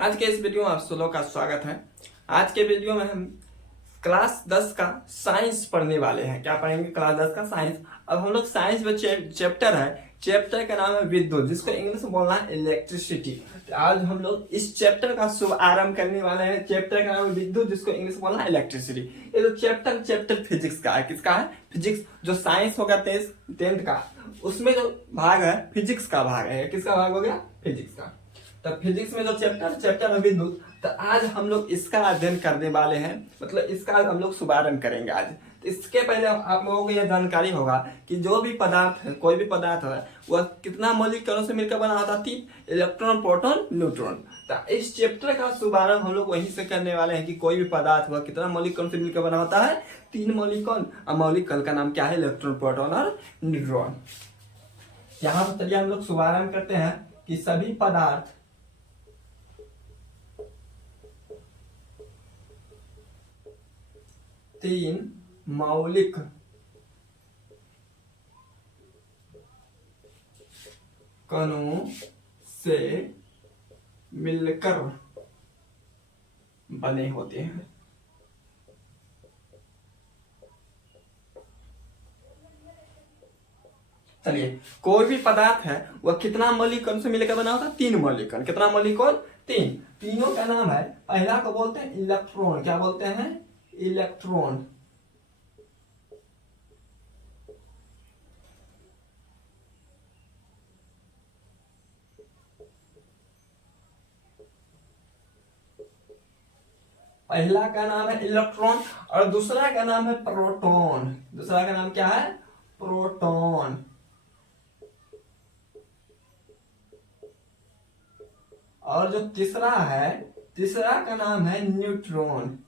आज के इस वीडियो में आप लोगों का स्वागत है। आज के वीडियो में हम क्लास 10 का साइंस पढ़ने वाले हैं। क्या पढ़ेंगे? क्लास 10 का साइंस। अब हम लोग साइंस में चैप्टर है, चैप्टर का नाम है विद्युत, जिसको इंग्लिश में बोलना है इलेक्ट्रिसिटी। तो आज हम लोग इस चैप्टर का शुभ आरंभ करने वाले हैं। चैप्टर का नाम है विद्युत, जिसको इंग्लिश में बोलना है इलेक्ट्रिसिटी। ये जो चैप्टर फिजिक्स का है। किसका है? फिजिक्स। जो साइंस होगा टेंथ का, उसमें जो भाग है फिजिक्स का भाग है। किसका भाग हो गया? फिजिक्स का। तो फिजिक्स में जो चैप्टर है विद्युत, तो आज हम लोग इसका अध्ययन करने वाले हैं। मतलब इसका हम लोग शुभारंभ करेंगे आज। तो इसके पहले आप लोगों को यह जानकारी होगा कि जो भी पदार्थ है, कोई भी पदार्थ है, वह कितना मौलिक कणों से मिलकर बना होता है? 3, इलेक्ट्रॉन, प्रोटॉन, न्यूट्रॉन। तो इस चैप्टर का शुभारंभ हम लोग वहीं से करने वाले हैं कि कोई भी पदार्थ वह कितना मौलिक कणों से मिलकर बना होता है? 3 मौलिक कण। और मौलिक कण का नाम क्या है? इलेक्ट्रॉन, प्रोटॉन और न्यूट्रॉन। यहाँ पर चलिए हम लोग शुभारंभ करते हैं कि सभी पदार्थ तीन मौलिक कणों से मिलकर बने होते हैं। चलिए, कोई भी पदार्थ है वह कितना मौलिक कण से मिलकर बना होता है? 3 मौलिक कण। कितना मौलिक कण? 3। तीनों का नाम है, पहला को बोलते हैं इलेक्ट्रॉन। क्या बोलते हैं? इलेक्ट्रॉन। पहला का नाम है इलेक्ट्रॉन और दूसरा का नाम है प्रोटॉन। दूसरा का नाम क्या है? प्रोटॉन। और जो तीसरा है, तीसरा का नाम है न्यूट्रॉन।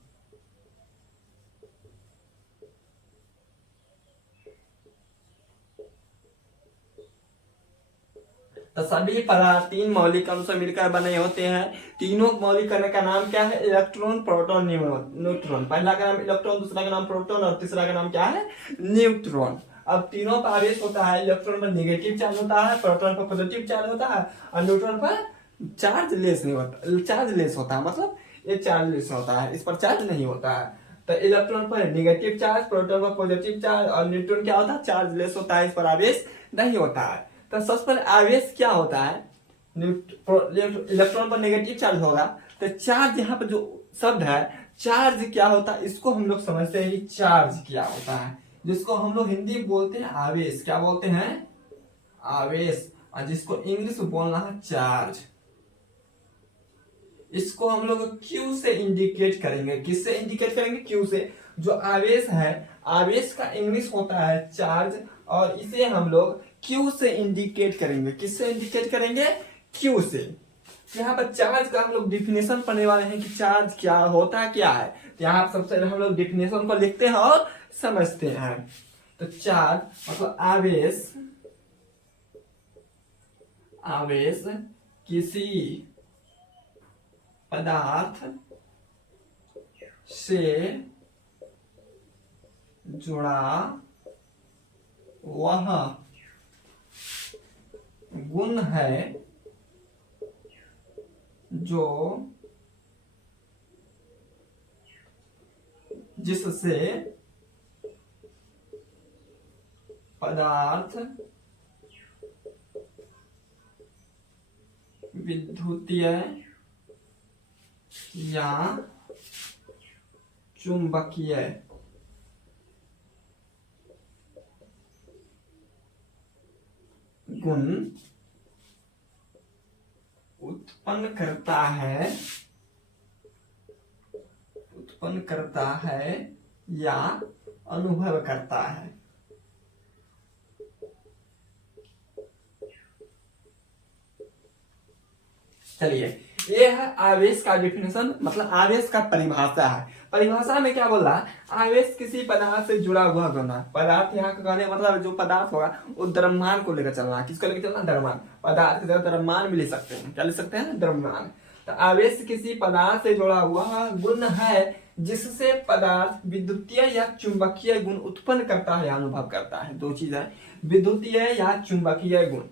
तो सभी पदार्थ 3 मौलिक कणों से मिलकर बने होते हैं। तीनों मौलिक कण का नाम क्या है? Electron, proton, neutron. पहला का नाम इलेक्ट्रॉन, दूसरा का नाम प्रोटॉन और तीसरा का नाम क्या है? न्यूट्रॉन। अब तीनों पर आवेश होता है। इलेक्ट्रॉन पर नेगेटिव चार्ज होता है, प्रोटॉन पर पॉजिटिव चार्ज होता है और न्यूट्रॉन पर चार्ज लेस नहीं होता। चार्ज लेस होता है, मतलब ये चार्ज लेस होता है, इस पर चार्ज नहीं होता है। तो इलेक्ट्रॉन पर नेगेटिव चार्ज, प्रोटॉन पर पॉजिटिव चार्ज और न्यूट्रॉन क्या होता है? चार्ज लेस होता है, इस पर आवेश नहीं होता है। तो सबसे पहले आवेश क्या होता है? इलेक्ट्रॉन पर नेगेटिव चार्ज होगा, तो चार्ज यहाँ पर जो शब्द है चार्ज क्या होता है, इसको हम लोग समझते हैं कि चार्ज क्या होता है, जिसको हम लोग हिंदी में बोलते हैं आवेश। क्या बोलते हैं? आवेश। और जिसको इंग्लिश में बोलना है चार्ज। इसको हम लोग क्यू से इंडिकेट करेंगे। किससे इंडिकेट करेंगे? क्यू से। जो आवेश है, आवेश का इंग्लिश होता है चार्ज और इसे हम लोग क्यू से इंडिकेट करेंगे। किससे इंडिकेट करेंगे? क्यू से। यहाँ पर चार्ज का हम लोग डिफिनेशन पढ़ने वाले हैं कि चार्ज क्या होता, क्या है। तो यहाँ सबसे पहले हम लोग डिफिनेशन को लिखते हैं और समझते हैं। तो चार्ज मतलब आवेश, आवेश किसी पदार्थ से जुड़ा वह गुण है जो जिससे पदार्थ विद्युतीय या चुंबकीय गुण उत्पन्न करता है या अनुभव करता है। चलिए, ये है आवेश का डिफिनेशन, मतलब आवेश का परिभाषा है। परिभाषा में क्या बोल रहा है? आवेश किसी पदार्थ से जुड़ा हुआ गुण है। पदार्थ यहाँ का कहने मतलब जो पदार्थ होगा वो द्रव्यमान को लेकर चलना है। किसको लेकर चलना? द्रव्यमान। पदार्थ की तरह द्रव्यमान भी ले सकते हैं। क्या ले सकते हैं? द्रव्यमान। तो आवेश किसी पदार्थ से जुड़ा हुआ गुण है जिससे पदार्थ विद्युतीय या चुंबकीय गुण उत्पन्न करता है या अनुभव करता है। दो चीज है, विद्युतीय या चुंबकीय गुण।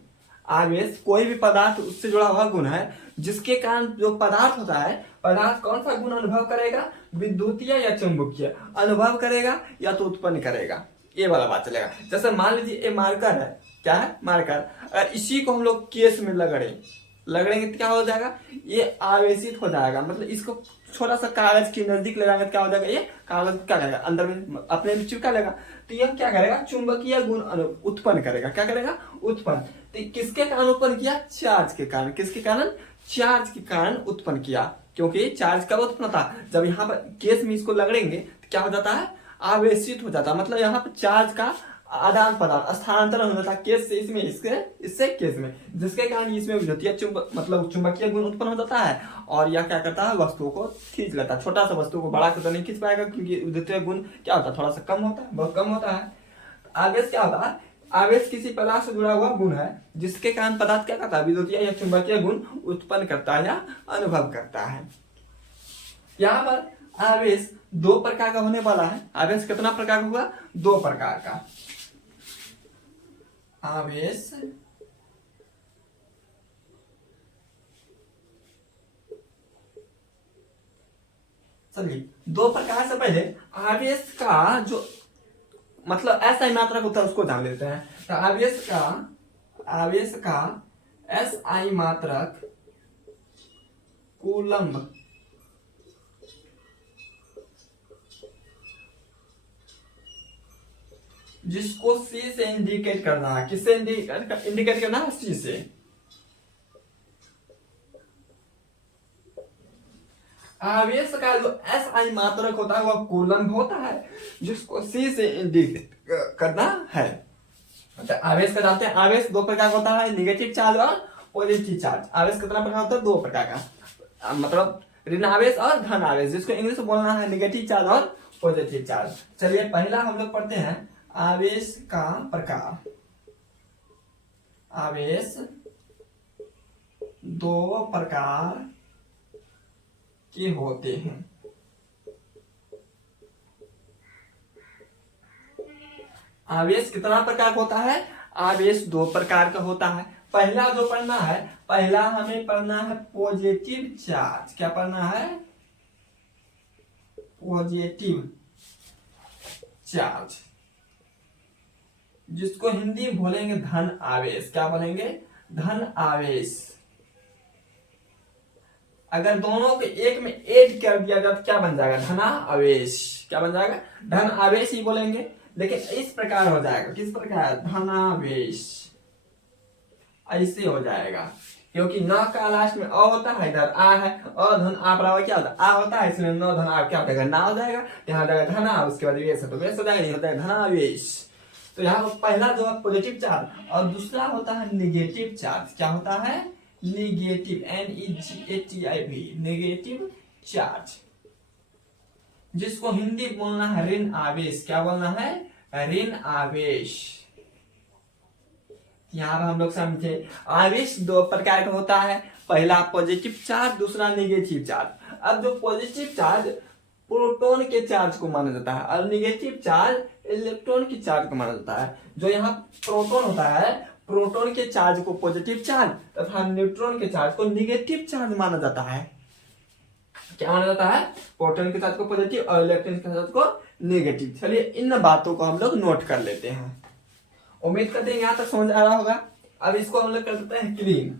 आवेश कोई भी पदार्थ उससे जुड़ा हुआ गुण है जिसके कारण जो पदार्थ होता है, पदार्थ कौन सा गुण अनुभव करेगा, विद्युतीय या चुंबकीय अनुभव करेगा या तो उत्पन्न करेगा, ये वाला बात चलेगा। जैसे मान लीजिए ये मार्कर है, क्या है मार्कर, अगर इसी को हम लोग केस में लगड़ेंगे तो क्या हो जाएगा, ये आवेशित हो जाएगा। मतलब इसको छोटा सा कागज के नजदीक ले जाएंगे तो क्या हो जाएगा, ये कागज क्या करेगा, अंदर में अपने में चिपका लेगा, तो यह क्या करेगा, चुंबकीय गुण उत्पन्न करेगा। क्या करेगा, उत्पन्न। तो किसके कारण उत्पन्न किया, चार्ज के कारण। किसके कारण, चार्ज के कारण उत्पन्न किया। क्योंकि चार्ज कब उत्पन्न होता, जब यहाँ पर केस में इसको लगड़ेंगे तो क्या हो जाता है, आवेशित हो जाता है। मतलब यहाँ पर चार्ज का आदान प्रदान, स्थानांतरण हो जाता है केस से इसमें, इससे केस में, जिसके कारण इसमें विद्युतीय चुंबकीय गुण उत्पन्न हो जाता है। और यह क्या करता है, वस्तुओं को खींच लेता है। छोटा सा वस्तु को बड़ा तो नहीं खींच पाएगा, क्योंकि विद्युतीय गुण क्या होता है, थोड़ा सा कम होता है, बहुत कम होता है। आवेश क्या होता है, आवेश किसी पदार्थ से जुड़ा हुआ गुण है जिसके कारण पदार्थ क्या करता है, विद्युतीय या चुंबकीय गुण उत्पन्न करता है या अनुभव करता है। यहाँ पर आवेश दो प्रकार का होने वाला है। आवेश कितना प्रकार का हुआ, दो प्रकार का। आवेश चलिए दो प्रकार से पहले आवेश का जो मतलब ऐसा ही मात्रक होता है उसको जान लेते हैं। तो आवेश का एसआई मात्रक कूलम्ब, जिसको सी से इंडिकेट करना है। किससे इंडिकेट करना है, सी से। आवेश का जो एसआई मात्रक होता है वह कूलम्ब होता है, जिसको सी से इंडिकेट करना है। तो आवेश का जानते हैं, आवेश दो प्रकार का होता है, निगेटिव चार्ज और पॉजिटिव चार्ज। आवेश कितना प्रकार होता है, दो प्रकार का, मतलब ऋण आवेश और धन आवेश, जिसको इंग्लिश में बोलना है निगेटिव चार्ज और पॉजिटिव चार्ज। चलिए पहला हम लोग पढ़ते हैं आवेश का प्रकार। आवेश दो प्रकार के होते हैं। आवेश कितना प्रकार का होता है, आवेश दो प्रकार का होता है। पहला जो पढ़ना है, पहला हमें पढ़ना है पॉजिटिव चार्ज। क्या पढ़ना है, पॉजिटिव चार्ज, जिसको हिंदी में बोलेंगे धन आवेश। क्या बोलेंगे, धन आवेश। अगर दोनों को एक में ऐड कर दिया जाए तो क्या बन जाएगा, धना आवेश। क्या बन जाएगा, धन आवेश ही बोलेंगे, लेकिन इस प्रकार हो जाएगा। किस प्रकार, धनावेश, ऐसे हो जाएगा। क्योंकि न का लास्ट में अ होता है, इधर आ है, अ धन आ बराबर क्या होता है, आ होता है, इसलिए न धन आ क्या होता है, ना हो जाएगा। यहाँ जाएगा धना, उसके बाद वेश है तो वेश हो जाएगा, ये होता है धनावेश। तो यहाँ पहला जो है पॉजिटिव चार्ज और दूसरा होता है निगेटिव चार्ज। क्या होता है, निगेटिव, NEGATIV, निगेटिव चार्ज, जिसको हिंदी बोलना है ऋण आवेश। क्या बोलना है, ऋण आवेश। यहाँ पर हम लोग समझे आवेश दो प्रकार का होता है, पहला पॉजिटिव चार्ज, दूसरा निगेटिव चार्ज। अब जो पॉजिटिव चार्ज प्रोटॉन के चार्ज को माना जाता है और निगेटिव चार्ज इलेक्ट्रॉन के चार्ज को माना जाता है। जो यहाँ प्रोटॉन होता है, प्रोटॉन के चार्ज को पॉजिटिव चार्ज तथा न्यूट्रॉन के चार्ज को निगेटिव चार्ज माना जाता है। क्या माना जाता है, प्रोटॉन के चार्ज को पॉजिटिव और इलेक्ट्रॉन के चार्ज को नेगेटिव। चलिए इन बातों को हम लोग नोट कर लेते हैं। उम्मीद करते हैं यहाँ तक समझ आ रहा होगा। अब इसको हम लोग कर देते हैं क्लीन।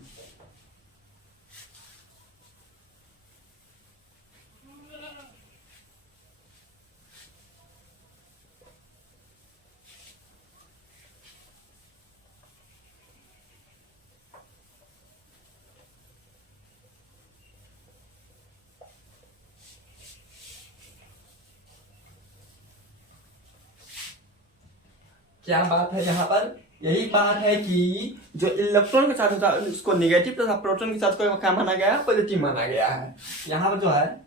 क्या बात है यहाँ पर, यही बात है कि जो इलेक्ट्रॉन के चार्ज होता है उसको निगेटिव तथा प्रोटॉन के चार्ज को क्या माना गया है, पॉजिटिव माना गया है। यहाँ पर जो है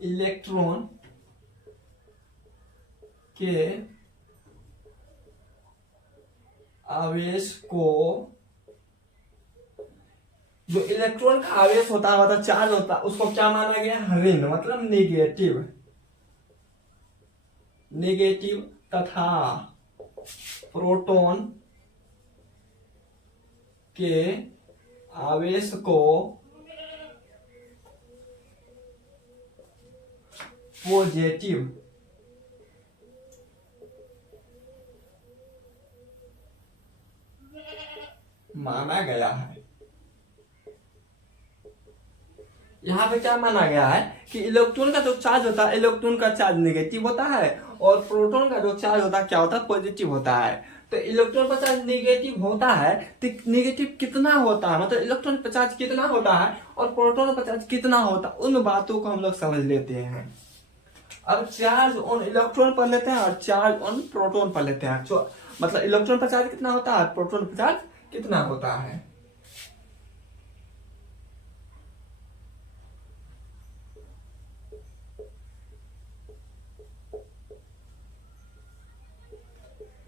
इलेक्ट्रॉन के आवेश को, जो इलेक्ट्रॉन का आवेश होता है मतलब चार्ज होता है, उसको क्या माना गया है, ऋण, मतलब निगेटिव। निगेटिव तथा प्रोटॉन के आवेश को पॉजिटिव माना गया है। यहाँ पे क्या माना गया है कि इलेक्ट्रॉन का जो चार्ज होता है, इलेक्ट्रॉन का चार्ज नेगेटिव होता है और प्रोटॉन का जो चार्ज होता है क्या होता है, पॉजिटिव होता है। तो इलेक्ट्रॉन का चार्ज नेगेटिव होता है तो नेगेटिव कितना होता है, मतलब इलेक्ट्रॉन का चार्ज कितना होता है और प्रोटॉन का चार्ज कितना होता है, उन बातों को हम लोग समझ लेते हैं। अब चार्ज ऑन इलेक्ट्रॉन पर लेते हैं और चार्ज ऑन प्रोटॉन पर लेते हैं। मतलब इलेक्ट्रॉन पर चार्ज कितना होता है, प्रोटॉन पर चार्ज कितना होता है।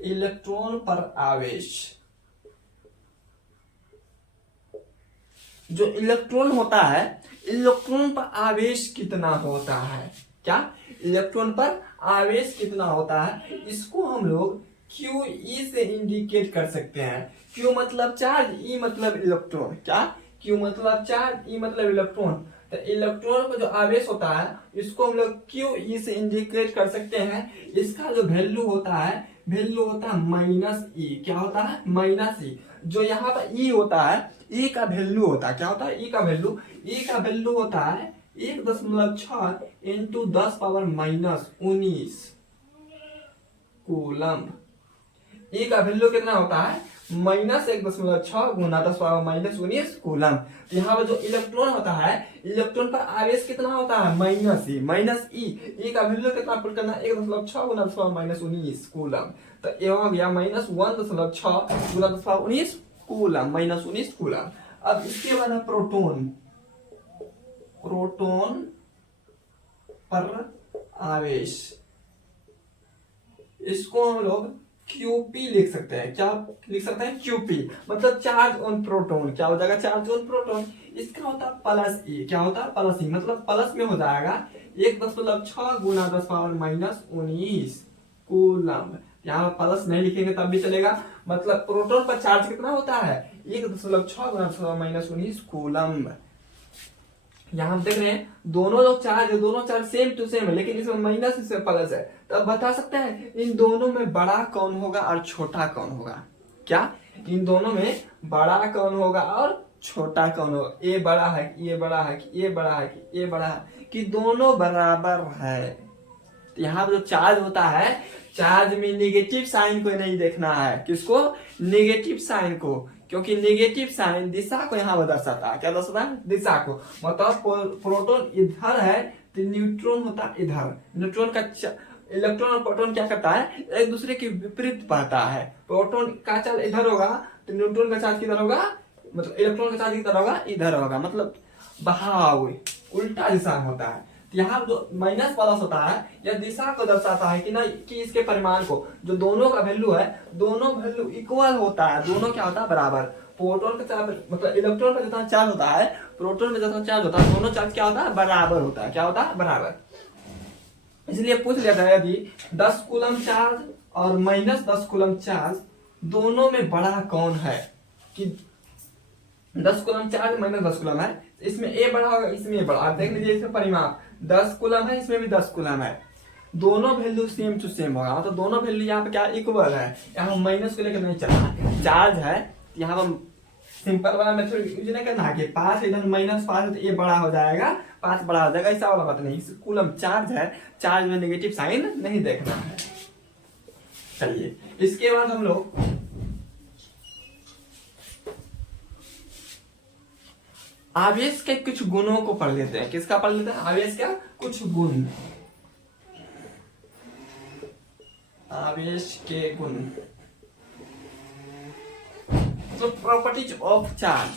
इलेक्ट्रॉन पर आवेश, जो इलेक्ट्रॉन होता है, इलेक्ट्रॉन पर आवेश कितना होता है, क्या इलेक्ट्रॉन पर आवेश कितना होता है, इसको हम लोग QE से इंडिकेट कर सकते हैं। Q मतलब चार्ज, E मतलब इलेक्ट्रॉन, क्या Q मतलब चार्ज, E मतलब इलेक्ट्रॉन। तो इलेक्ट्रॉन का जो आवेश होता है इसको हम लोग QE से इंडिकेट कर सकते हैं। इसका जो वैल्यू होता है, वैल्यू होता है -E। क्या होता है, -E। जो यहाँ पर E होता है, E का वैल्यू होता है, क्या होता है, E का वैल्यू, E का वैल्यू होता है 1.6 इंटू 10⁻19 कूलम। E का वैल्यू कितना होता है, -1.6 गुना 10⁻19 कूलम। यहाँ पर जो इलेक्ट्रॉन होता है, इलेक्ट्रॉन पर आवेश कितना होता है, -E का वैल्यू कितना पुट करना है, 1.6 गुना 10⁻19 कूलम। तो ये हो गया -1.6 गुना 10⁻19 कूलम, -19 कूलम। अब इसके बाद है प्रोटॉन, प्रोटॉन पर आवेश, इसको हम लोग QP लिख सकते हैं। क्या लिख सकते हैं, QP मतलब चार्ज ऑन प्रोटॉन। क्या हो जाएगा, चार्ज ऑन प्रोटॉन। इसका होता है +E। क्या होता है, +E मतलब प्लस में हो जाएगा 1.6 गुना 10⁻19 कूलम। यहाँ प्लस नहीं लिखेंगे तब भी चलेगा। मतलब प्रोटॉन पर चार्ज कितना होता है, 1.6 गुना 10⁻19 कूलम। यहाँ हम देख रहे हैं दोनों जो चार्ज है, दोनों चार्ज सेम टू सेम है, लेकिन इसमें माइनस, इसमें प्लस है। तो अब बता सकते हैं इन दोनों में बड़ा कौन होगा और छोटा कौन होगा। क्या इन दोनों में बड़ा कौन होगा और छोटा कौन होगा। ए बड़ा है कि ये बड़ा है कि ये बड़ा है कि ये बड़ा है कि दोनों बराबर है। तो यहाँ पर जो चार्ज होता है, चार्ज में नेगेटिव साइन को नहीं देखना है। किसको, नेगेटिव साइन को, क्योंकि नेगेटिव साइन दिशा को यहाँ पर दर्शाता है। क्या दर्शाता है, दिशा को। मतलब प्रोटॉन इधर है तो न्यूट्रॉन होता है इधर। न्यूट्रॉन का इलेक्ट्रॉन और प्रोटॉन क्या करता है, एक दूसरे के विपरीत पाता है। प्रोटॉन का चार्ज इधर होगा तो न्यूट्रॉन का चार्ज किधर होगा, मतलब इलेक्ट्रॉन का चार्ज किधर होगा, इधर होगा। मतलब बहाव उल्टा दिशा में होता है। यहाँ जो माइनस प्लस होता है यह दिशा को दर्शाता है कि ना, कि इसके परिमाण को, जो दोनों का वैल्यू है, दोनों वैल्यू इक्वल होता है, दोनों क्या होता है, बराबर। प्रोटॉन का चार्ज मतलब इलेक्ट्रॉन का जितना चार्ज होता है, प्रोटॉन में जितना चार्ज होता है, दोनों चार्ज क्या होता है, बराबर होता है। क्या होता है, बराबर। इसलिए पूछ लिया था यदि 10 कूलम चार्ज और -10 कूलम चार्ज दोनों में बड़ा कौन है, कि 10 कूलम चार्ज -10 कूलम है, इसमें ए बड़ा होगा, इसमें ए बड़ा। आप देख लीजिए इसमें परिमाप 10 कूलम है, इसमें भी 10 कूलम है, दोनों वैल्यू सेम टू सेम होगा। मतलब दोनों वैल्यू यहाँ पे क्या इक्वल है। यहाँ माइनस को लेकर नहीं चलना, चार्ज है यहाँ पर सिंपल वाला मेथड यूज नहीं करना है कि 5 इधर -5 है तो ये बड़ा हो जाएगा, 5 बड़ा हो जाएगा, ऐसा वाला बात नहीं। कूलम चार्ज है, चार्ज में नेगेटिव साइन नहीं देखना है। चलिए इसके बाद हम लोग आवेश के कुछ गुणों को पढ़ लेते हैं। किसका पढ़ लेते हैं, आवेश का कुछ गुण। आवेश के गुण, तो properties of charge,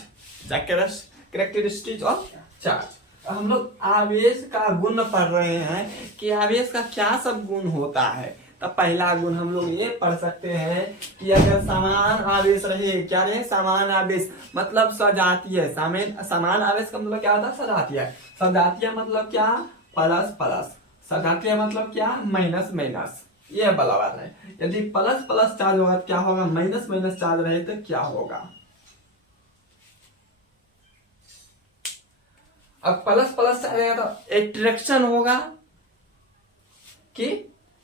characteristics of charge. हम लोग आवेश का गुण पढ़ रहे हैं कि आवेश का क्या सब गुण होता है। तो पहला गुण हम लोग ये पढ़ सकते हैं कि अगर समान आवेश रहे, क्या रहे, समान आवेश मतलब सजातीय। समान आवेश का मतलब क्या होता है, सजातीय। सजातीय मतलब क्या, प्लस प्लस। सजातीय मतलब क्या, माइनस माइनस। ये वाला बात है। यदि प्लस प्लस चार्ज होगा तो क्या होगा, माइनस माइनस चार्ज रहे तो क्या होगा। अब प्लस प्लस से आ जाएगा तो एट्रैक्शन होगा कि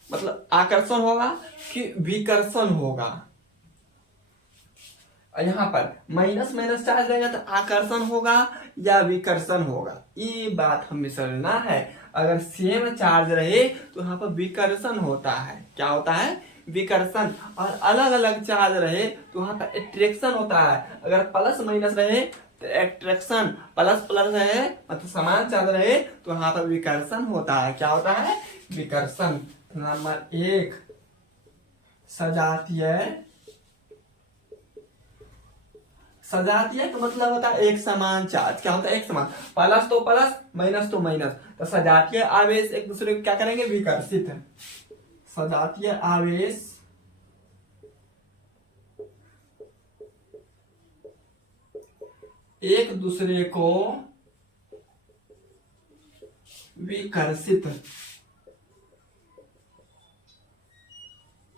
मतलब आकर्षण होगा कि विकर्षण होगा। और यहाँ पर माइनस माइनस चार्ज रहेगा तो आकर्षण होगा या विकर्षण होगा, ये बात हमें समझना है। अगर सेम चार्ज रहे तो यहाँ पर विकर्षण होता है, क्या होता है, विकर्षण। और अलग अलग चार्ज रहे तो वहां पर एट्रैक्शन होता है। अगर प्लस माइनस रहे तो एट्रैक्शन, प्लस प्लस रहे मतलब समान चार्ज रहे तो वहां पर विकर्षण होता है, क्या होता है, विकर्षण। नंबर 1 सजातीय, सजातीय तो मतलब होता है एक समान चार्ज, क्या होता है, एक समान, प्लस तो प्लस माइनस तो माइनस। तो सजातीय आवेश एक दूसरे को क्या करेंगे, विकर्षित। सजातीय आवेश एक दूसरे को विकर्षित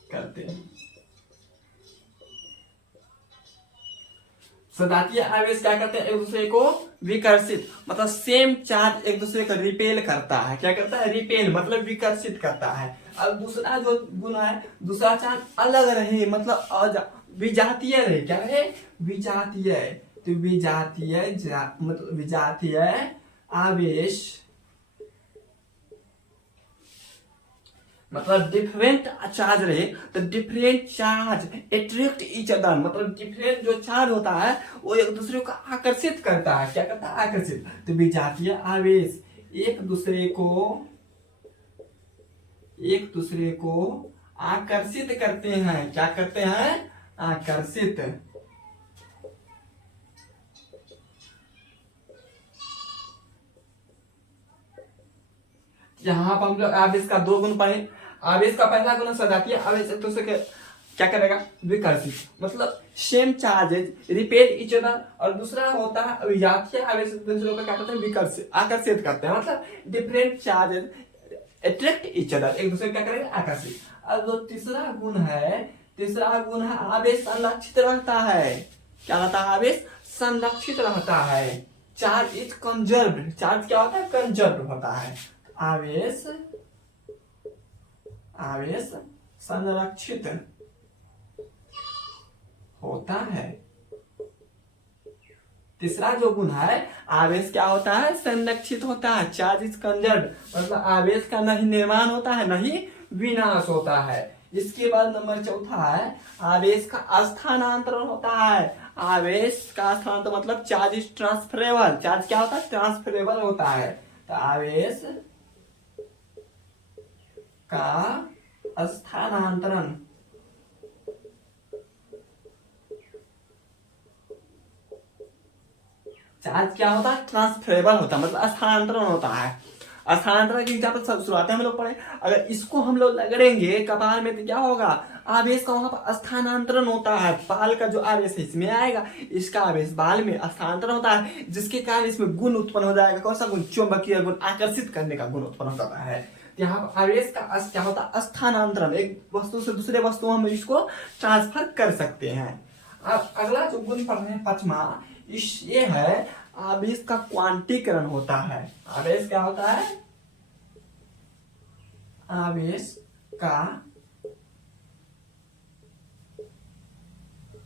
करते हैं। सजातीय आवेश क्या करते हैं, एक दूसरे को विकर्षित, मतलब सेम चार्ज एक दूसरे को रिपेल करता है, क्या करता है, रिपेल मतलब विकर्षित करता है। अब दूसरा जो गुण है, दूसरा चार्ज अलग रहे मतलब विजातीय रहे, क्या रहे, विजातीय। तो विजातीय मतलब विजातीय आवेश मतलब डिफरेंट चार्ज रहे तो different charge attract each other, मतलब डिफरेंट जो चार्ज होता है वो एक दूसरे को आकर्षित करता है, क्या करता है, आकर्षित। तो विजातीय आवेश एक दूसरे को आकर्षित करते हैं, क्या करते हैं, आकर्षित। यहाँ पर हम लोग आवेश का 2 गुण पढ़े। आवेश का पहला गुण सजातीय आवेश एक दूसरे के क्या करेगा, विकर्षित, मतलब same charges repel each other. और दूसरा होता है विजातीय आवेश एक दूसरे को क्या करते हैं, विकर्षित, आकर्षित करते हैं, मतलब different charges attract each other, एक दूसरे को क्या करेंगे, आकर्षित। अब जो तीसरा गुण है आवेश संरक्षित रहता है, क्या रहता है, आवेश संरक्षित रहता है। चार्ज इज कंजर्व्ड, चार्ज क्या होता है, कंजर्व होता है। आवेश संरक्षित होता है। तीसरा जो गुण है, आवेश क्या होता है, संरक्षित होता है। चार्ज इज कंजर्व्ड मतलब आवेश का नहीं निर्माण होता है, नहीं विनाश होता है। इसके बाद नंबर 4 है, आवेश का स्थानांतरण होता है। आवेश का स्थानांतरण मतलब चार्ज इज ट्रांसफरेबल, चार्ज क्या होता है, ट्रांसफरेबल होता है। तो आवेश का स्थानांतरण चार्ज क्या होता है, ट्रांसफरेबल होता है, मतलब स्थानांतरण होता है। स्थानांतरण की एग्जाम्पल शुरुआत में हम लोग पढ़े, अगर इसको हम लोग रगड़ेंगे कपाल में तो क्या होगा, आवेश का वहां पर स्थानांतरण होता है। बाल का जो आवेश है इसमें आएगा, इसका आवेश बाल में स्थानांतरण होता है, जिसके कारण इसमें गुण उत्पन्न हो जाएगा। कौन सा गुण, चुंबकीय गुण, आकर्षित करने का गुण उत्पन्न होता है। यहाँ पर आवेश का क्या होता है, स्थानांतरण, एक वस्तु से दूसरे वस्तु हम इसको ट्रांसफर कर सकते हैं। अब अगला जो गुण पढ़ रहे हैं 5वां, ये है आवेश का क्वांटीकरण होता है। आवेश क्या होता है, आवेश का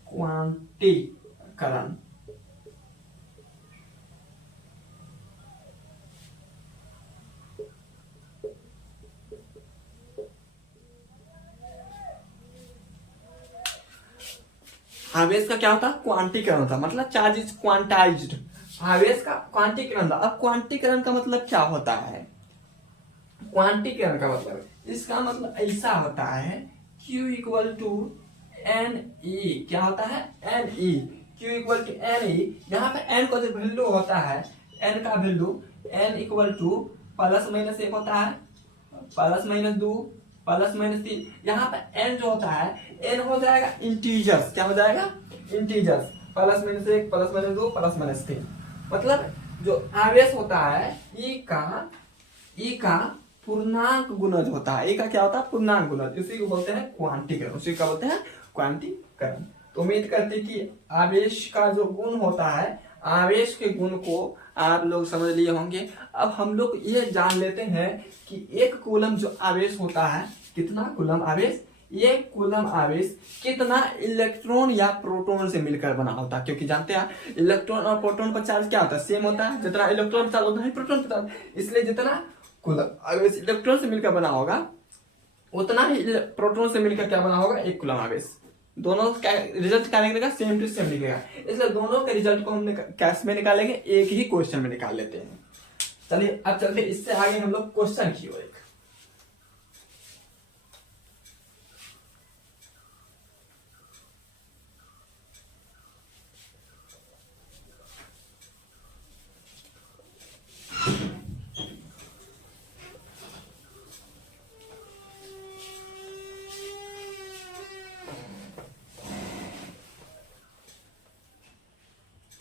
क्वांटीकरण आवेश का क्या होता है, क्वांटीकरण होता है, मतलब चार्ज इज क्वांटाइज्ड। आवेश का क्वांटीकरण। अब क्वांटीकरण का मतलब क्या होता है, क्वांटीकरण का मतलब, इसका मतलब ऐसा होता है, Q equal to N E, क्या होता है, N E, Q equal to N E. यहाँ पे एन का जो वैल्यू होता है, एन का value N equal to plus minus 1 होता है, प्लस माइनस 2, प्लस माइनस 3। यहाँ पे एन जो होता है, एन हो जाएगा इंटीजर्स, क्या हो जाएगा, integers, plus minus 1, plus minus 2, plus minus 3। मतलब जो आवेश होता है ई का पूर्णांक गुणज होता है। ए का क्या होता है, पूर्णांक गुणज, उसी को बोलते हैं क्वांटीकरण, उसी का बोलते हैं क्वांटीकरण। तो उम्मीद करते कि आवेश का जो गुण होता है, आवेश के गुण को आप लोग समझ लिए होंगे। अब हम लोग ये जान लेते हैं कि एक कूलम जो आवेश होता है, कितना कूलम आवेश, ये कूलम आवेश कितना इलेक्ट्रॉन या प्रोटॉन से मिलकर बना होता है। क्योंकि जानते हैं इलेक्ट्रॉन और प्रोटॉन पर चार्ज क्या होता है, सेम होता है। जितना इलेक्ट्रॉन पर चार्ज होता है प्रोटॉन पर चार्ज, इसलिए जितना कूलम आवेश इलेक्ट्रॉन से मिलकर बना होगा उतना ही प्रोटॉन से मिलकर क्या बना होगा, एक कूलम आवेश। दोनों का रिजल्ट क्या निकलेगा, सेम टू सेम निकलेगा। इसलिए दोनों के रिजल्ट को हम कैसे में निकालेंगे, एक ही क्वेश्चन में निकाल लेते हैं। चलिए अब चलते इससे आगे हम लोग क्वेश्चन की ओर।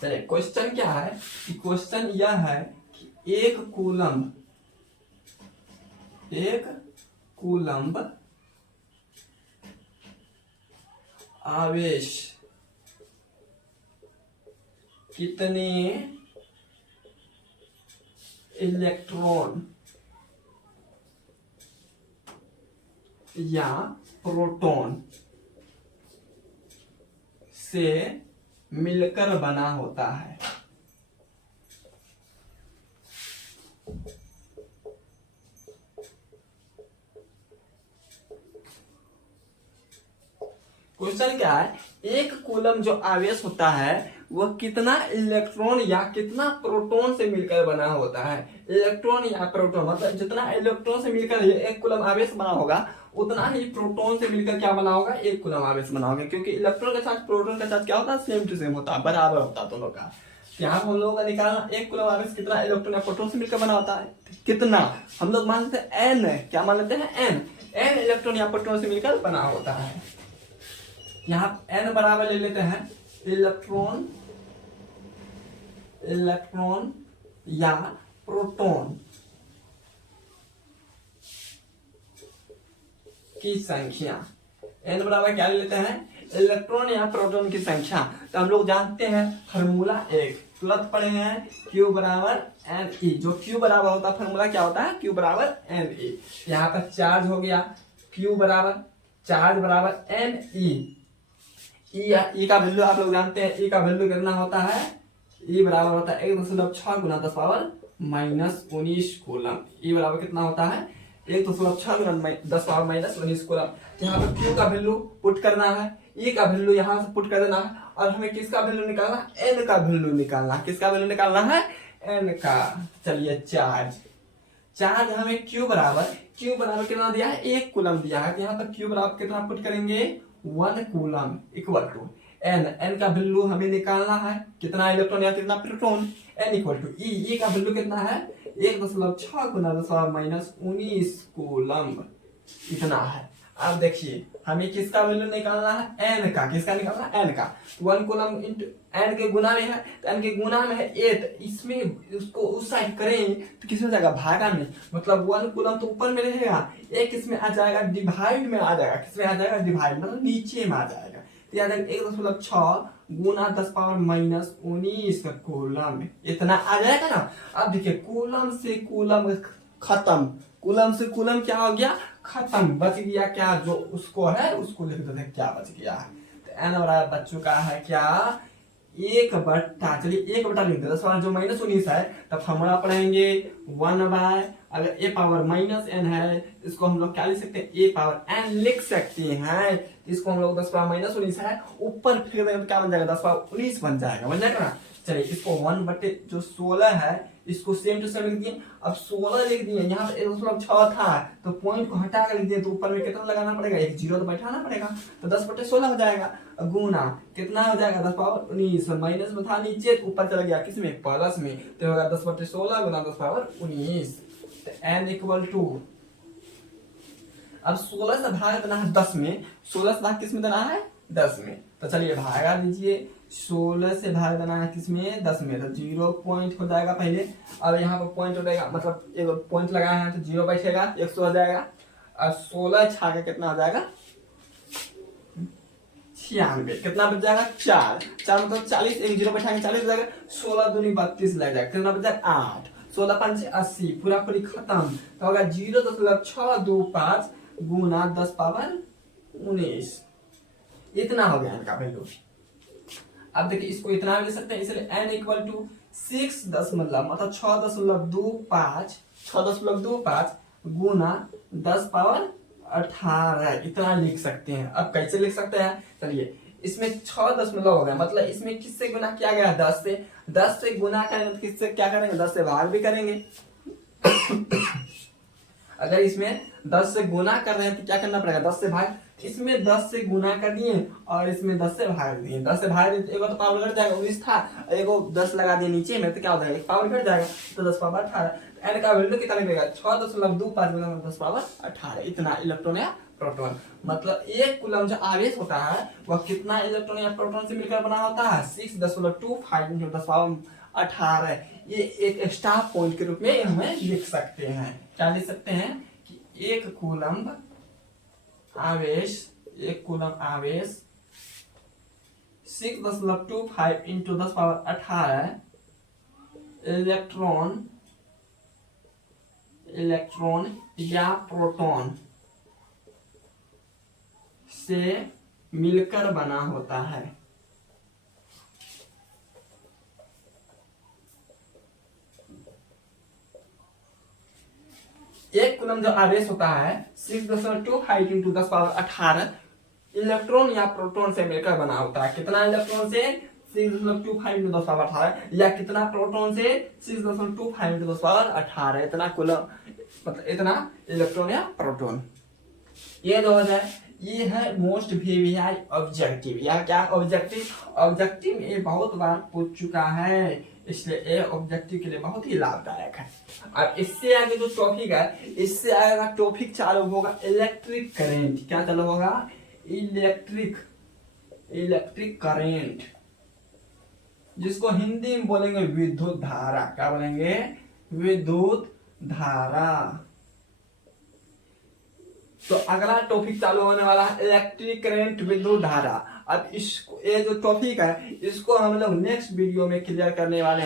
चलिए क्वेश्चन क्या है कि क्वेश्चन यह है कि एक कूलम्ब आवेश कितने इलेक्ट्रॉन या प्रोटॉन से मिलकर बना होता है। क्वेश्चन क्या है, एक कूलम जो आवेश होता है वह कितना इलेक्ट्रॉन या कितना प्रोटॉन से मिलकर बना होता है। इलेक्ट्रॉन या प्रोटॉन मतलब जितना इलेक्ट्रॉन से मिलकर एक कूलम आवेश बना होगा उतना ही प्रोटॉन से मिलकर क्या बना होगा, एक कूलम आवेश बना होगा। क्योंकि इलेक्ट्रॉन का चार्ज प्रोटॉन का चार्ज क्या होता है, सेम टू सेम होता है, बराबर होता है दोनों का। यहाँ हम लोगों का निकालना एक कूलम आवेश कितना इलेक्ट्रॉन या प्रोटॉन से मिलकर बना होता है, कितना हम लोग मान लेते हैं एन, क्या मान लेते हैं एन इलेक्ट्रॉन या प्रोटॉन से मिलकर बना होता है। यहाँ एन बराबर ले लेते हैं इलेक्ट्रॉन या प्रोटॉन की संख्या। एन बराबर क्या ले लेते हैं, इलेक्ट्रॉन या प्रोटॉन की संख्या। तो हम लोग जानते हैं फार्मूला एक तुरंत पढ़े हैं, Q बराबर एन ई। जो Q बराबर होता है फार्मूला क्या होता है, Q बराबर एन ई। यहाँ पर चार्ज हो गया, Q बराबर चार्ज बराबर एन ई। ई का वैल्यू आप लोग जानते हैं, ई का वैल्यू कितना होता है, ई बराबर होता है 1.6 गुना 10 पावर माइनस 19 कूलम। ई बराबर कितना होता है, 1.6 गुना 10 पावर माइनस 19 कूलम। यहाँ पर क्यू का वैल्यू पुट करना है, ई का वैल्यू यहाँ से पुट कर देना है, और हमें किसका वैल्यू निकालना है, एन का वैल्यू निकालना है। किसका वैल्यू निकालना है, एन का। चलिए चार्ज हमें क्यू बराबर कितना दिया है, 1 कूलम दिया है। यहाँ पर क्यू बराबर कितना पुट करेंगे, 1 कूलम इक्वल टू एन का वैल्यू हमें निकालना है, कितना इलेक्ट्रॉन या कितना प्रोटॉन, एन इक्वल टू ई का वैल्यू कितना है, 1.6 गुना 10 पावर माइनस 19 कूलम इतना है। अब देखिए हमें किसका वैल्यू निकालना है, एन का। किसका निकालना है, एन का। 1 कूलम इंटू एन के गुना में है, तो एन के गुना में है 8, इसमें उसको उस साइड करें तो किसमें जाएगा, भागा में। मतलब 1 कूलम तो ऊपर में रहेगा, एक इसमें आ जाएगा डिवाइड में आ जाएगा। किसमें आ जाएगा, डिवाइड मतलब नीचे में आ जाएगा। तो याद रखिए 1.6 गुना 10 पावर माइनस 19 का कूलम इतना आ जाएगा ना। अब देखिए कूलम से कूलम खत्म, कूलम से कूलम क्या हो गया, खत्म। बच गया क्या, जो उसको है उसको लिख देते हैं क्या बच गया है। तो एन बराबर बच चुका है क्या, 1/, चलिए 1/, लिख देते हैं। जो माइनस 19 है तब फॉर्मूला पढ़ेंगे 1/, अगर ए पावर माइनस एन है इसको हम लोग क्या लिख सकते हैं, ए पावर एन लिख सकते हैं। इसको हम लोग 10 पावर माइनस 19 है ऊपर फेंक देंगे तो क्या बन जाएगा, 10 पावर 19 बन जाएगा ना। चलिए इसको 1/16 है इसको सेम टू सेम लिख दिए। अब 16 लिख दिए, यहाँ पे 1.6 था तो पॉइंट को हटा कर लिख दिए, तो ऊपर में कितना लगाना पड़ेगा, एक जीरो तो बैठाना पड़ेगा। तो 10/16 हो जाएगा, गुना कितना हो जाएगा, 10 पावर 19 माइनस में था नीचे ऊपर चला गया किसमें, प्लस में। तो होगा 10/16 गुना 10 पावर 19। तो n इक्वल टू, अब 16 से भाग देना है 10 में, 16 से भाग किस में देना है, 10 में। तो चलिए भागा दीजिए, 16 से भाग देना है किसमें, 10 में। तो 0 पॉइंट हो जाएगा पहले। अब यहाँ पर पॉइंट हो जाएगा, मतलब एक पॉइंट लगाया है तो 0 बैठेगा, 100 हो जाएगा। और 16 छाके कितना हो जाएगा, 96। कितना बच जाएगा 4, 4 मतलब 40, एक जीरो बैठाएंगे 40 हो जाएगा, 16 दूनी 32 लग जाएगा, कितना बच जाएगा 8, 16 पंच 80, पूरा पूरी खत्म। तो होगा 0.625 गुना 10 पावर 19, इतना हो गया इनका वैल्यू। अब देखिए इसको इतना भी ले सकते हैं, इसलिए n इक्वल टू 6 मतलब 6.25 गुना 10 पावर 18 इतना लिख सकते हैं। अब कैसे लिख सकते हैं, चलिए इसमें 6 दशमलव हो गया, मतलब इसमें किससे गुना किया गया 10 से, 10 से गुना करेंगे तो किससे क्या करेंगे 10 से भाग भी करेंगे। अगर इसमें 10 से गुना कर रहे हैं तो क्या करना पड़ेगा 10 से भाग, इसमें 10 से गुना कर दिए और इसमें 10 से भाग दिए, 10 से भाग दिए एक तो पावर घट जाएगा 19 था, एक 10 लगा दिए नीचे में तो क्या हो जाएगा एक पावर घट जाएगा, तो 10 पावर 18। एन का वैल्यू कितना मिलेगा 6.25 गुना 10 पावर 18, इतना इलेक्ट्रॉन या प्रोटॉन। मतलब एक कूलम जो आवेश होता है वह कितना इलेक्ट्रॉन या प्रोटॉन से मिलकर बना होता है 6.25 × 10 पावर 18। ये एक एक्स्ट्रा पॉइंट के रूप में हमें लिख सकते हैं, क्या लिख सकते हैं कि एक कूलम आवेश 6.25 × 10 पावर 18 इलेक्ट्रॉन या प्रोटॉन से मिलकर बना होता है। एक कूलम जो आवेश होता है 6.25 × 10 पावर 18 इलेक्ट्रॉन या प्रोटॉन से मिलकर बना होता है। कितना इलेक्ट्रॉन से 6.25 × 10 पावर 18 या कितना प्रोटॉन से 6.25 × 10 पावर 18, इतना कूलम मतलब इतना इलेक्ट्रॉन या प्रोटॉन। ये जो है ये है मोस्ट वीवीआई ऑब्जेक्टिव, या क्या ऑब्जेक्टिव ये बहुत बार पूछ चुका है, इसलिए ये ऑब्जेक्टिव के लिए बहुत ही लाभदायक है। अब इससे आगे जो टॉपिक है, इससे आगे का टॉपिक चालू होगा इलेक्ट्रिक करेंट। क्या चालू होगा इलेक्ट्रिक करेंट, जिसको हिंदी में बोलेंगे विद्युत धारा। क्या बोलेंगे विद्युत धारा। तो अगला टॉपिक चालू होने वाला है इलेक्ट्रिक करंट विद्युत धारा। अब इसको ये जो टॉपिक है इसको हम लोग नेक्स्ट वीडियो में क्लियर करने वाले हैं।